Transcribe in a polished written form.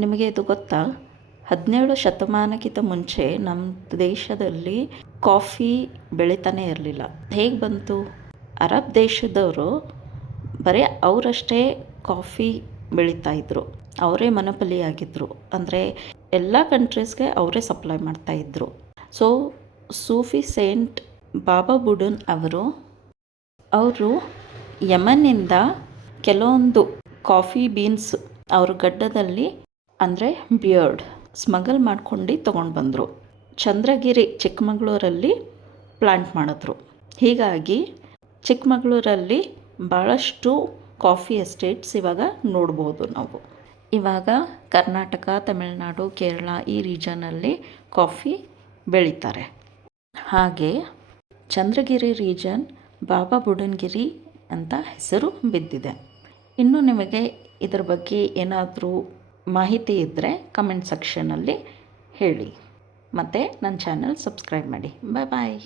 ನಿಮಗೆ ಇದು ಗೊತ್ತಾ? 17 ಶತಮಾನಕ್ಕಿಂತ ಮುಂಚೆ ನಮ್ಮ ದೇಶದಲ್ಲಿ ಕಾಫಿ ಬೆಳೀತಾನೆ ಇರಲಿಲ್ಲ. ಹೇಗೆ ಬಂತು? ಅರಬ್ ದೇಶದವರು ಬರೀ ಅವರಷ್ಟೇ ಕಾಫಿ ಬೆಳೀತಾಯಿದ್ರು, ಅವರೇ ಮೊನೊಪಲಿ ಆಗಿದ್ದರು. ಅಂದರೆ ಎಲ್ಲ ಕಂಟ್ರೀಸ್ಗೆ ಅವರೇ ಸಪ್ಲೈ ಮಾಡ್ತಾಯಿದ್ರು. ಸೊ ಸೂಫಿ ಸೇಂಟ್ ಬಾಬಾ ಬುಡನ್ ಅವರು ಯಮನ್ನಿಂದ ಕೆಲವೊಂದು ಕಾಫಿ ಬೀನ್ಸ್ ಅವ್ರ ಗಡ್ಡದಲ್ಲಿ ಅಂದರೆ ಬಿಯರ್ಡ್ ಸ್ಮಗಲ್ ಮಾಡ್ಕೊಂಡು ತೊಗೊಂಡು ಬಂದರು. ಚಂದ್ರಗಿರಿ ಚಿಕ್ಕಮಗಳೂರಲ್ಲಿ ಪ್ಲಾಂಟ್ ಮಾಡಿದ್ರು. ಹೀಗಾಗಿ ಚಿಕ್ಕಮಗಳೂರಲ್ಲಿ ಭಾಳಷ್ಟು ಕಾಫಿ ಎಸ್ಟೇಟ್ಸ್ ಇವಾಗ ನೋಡ್ಬೋದು ನಾವು. ಇವಾಗ ಕರ್ನಾಟಕ, ತಮಿಳುನಾಡು, ಕೇರಳ ಈ ರೀಜನಲ್ಲಿ ಕಾಫಿ ಬೆಳೀತಾರೆ. ಹಾಗೆ ಚಂದ್ರಗಿರಿ ರೀಜನ್ ಬಾಬಾ ಬುಡನ್ಗಿರಿ ಅಂತ ಹೆಸರು ಬಿದ್ದಿದೆ. ಇನ್ನು ನಿಮಗೆ ಇದರ ಬಗ್ಗೆ ಏನಾದರೂ ಮಾಹಿತಿ ಇದ್ದರೆ ಕಮೆಂಟ್ ಸೆಕ್ಷನಲ್ಲಿ ಹೇಳಿ. ಮತ್ತು ನನ್ನ ಚಾನಲ್ ಸಬ್ಸ್ಕ್ರೈಬ್ ಮಾಡಿ. ಬಾಯ್.